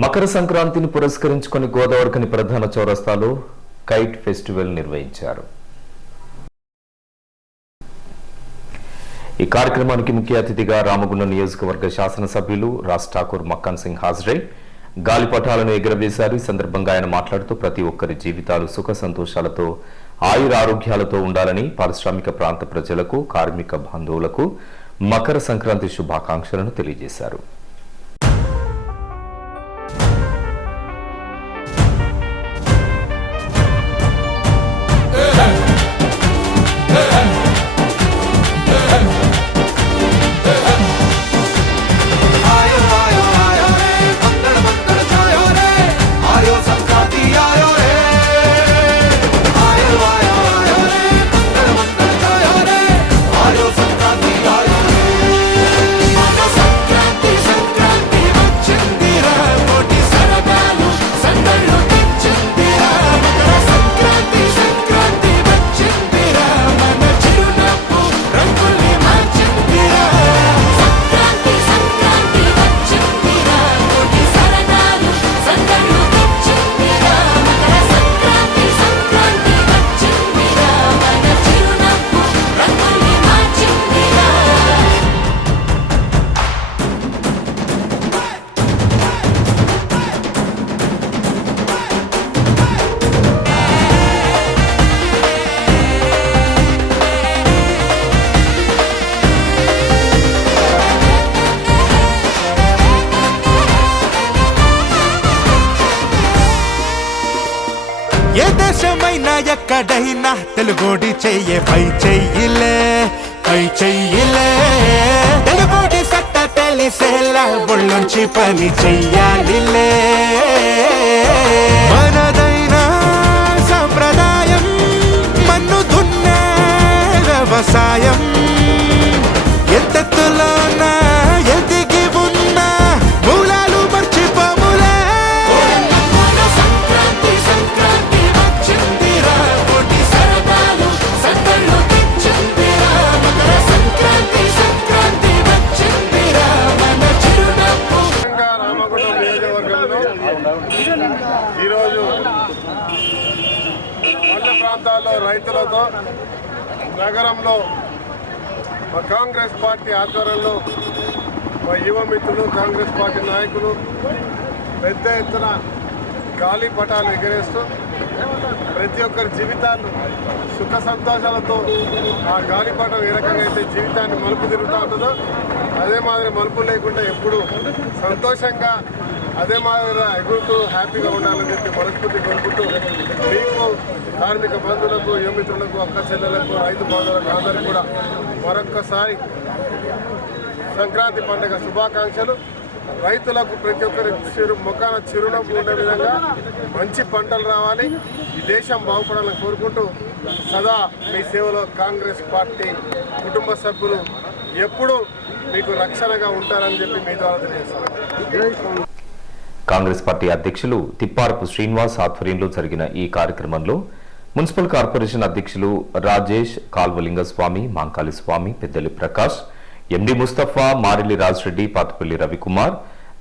మకర సంక్రాంతిని పురస్కరించుకొని గోదావరికని ప్రధాన చౌరస్తాలో కైట్ ఫెస్టివల్ నిర్వహించారు. ఈ కార్యక్రమానికి ముఖ్య అతిథిగా రామగుండం నియోజకవర్గ శాసనసభ్యులు రాజ్ ఠాకూర్ మక్కన్ సింగ్ హాజరై గాలిపటాలను ఎగురవేశారు. ఈ సందర్భంగా ఆయన మాట్లాడుతూ ప్రతి ఒక్కరి జీవితాలు సుఖ సంతోషాలతో ఆయురారోగ్యాలతో ఉండాలని పారిశ్రామిక ప్రాంత ప్రజలకు కార్మిక బంధువులకు మకర సంక్రాంతి శుభాకాంక్షలను తెలియజేశారు. దేశమైనా ఎక్కడైనా తెలుగోడి చెయ్యే పై చెయ్యిలే పై చెయ్యిలే. తెలుగోడి సట్ట తెలిసేలా ఒళ్ళొంచి పని చెయ్యాలిలే. ప్రాంతాల్లో రైతులతో నగరంలో మా కాంగ్రెస్ పార్టీ ఆధ్వర్యంలో మా యువ మిత్రులు కాంగ్రెస్ పార్టీ నాయకులు పెద్ద ఎత్తున గాలి పటాలు ఎగరేస్తూ ప్రతి ఒక్కరి జీవితాన్ని సుఖ సంతోషాలతో ఆ గాలిపటం ఏ రకంగా అయితే జీవితాన్ని మలుపు తిరుగుతూ ఉంటుందో అదే మాదిరి మలుపు లేకుండా ఎప్పుడు సంతోషంగా అదే మాదిరి ఎగురుతూ హ్యాపీగా ఉండాలని చెప్పి మనస్ఫూర్తి కోరుకుంటూ మీ కార్మిక బంధువులకు యోమిత్రులకు అక్క చెల్లెలకు రైతు బంధువులకు అందరికీ కూడా మరొక్కసారి సంక్రాంతి పండుగ శుభాకాంక్షలు. రైతులకు ప్రతి ఒక్కరి చిరు ముఖాన చిరునవ్వు ఉండే విధంగా మంచి పంటలు రావాలి. ఈ దేశం బాగుపడాలని కోరుకుంటూ సదా మీ సేవలో కాంగ్రెస్ పార్టీ కుటుంబ సభ్యులు ఎప్పుడూ మీకు రక్షణగా ఉంటారని చెప్పి మీ ద్వారా తెలియజేస్తాను కాంగ్రెస్ పార్టీ అధ్యక్షులు తిప్పారపు శ్రీనివాస్ ఆధ్వర్యంలో జరిగిన ఈ కార్యక్రమంలో మున్సిపల్ కార్పొరేషన్ అధ్యక్షులు రాజేష్ కాల్వలింగస్వామి మాంకాళి స్వామి పెద్దలి ప్రకాష్ ఎండి ముస్తఫా మారిలి రాజ్రెడ్డి పాతపల్లి రవికుమార్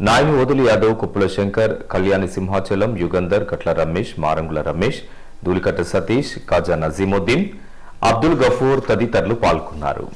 నాయని ఓదులు యాదవ్ కుప్పుల శంకర్ కళ్యాణి సింహాచలం యుగంధర్ కట్ల రమేష్ మారంగుల రమేష్ ధూలికట్ట సతీష్ కాజా నజీముద్దీన్ అబ్దుల్ గఫూర్ తదితరులు పాల్గొన్నారు.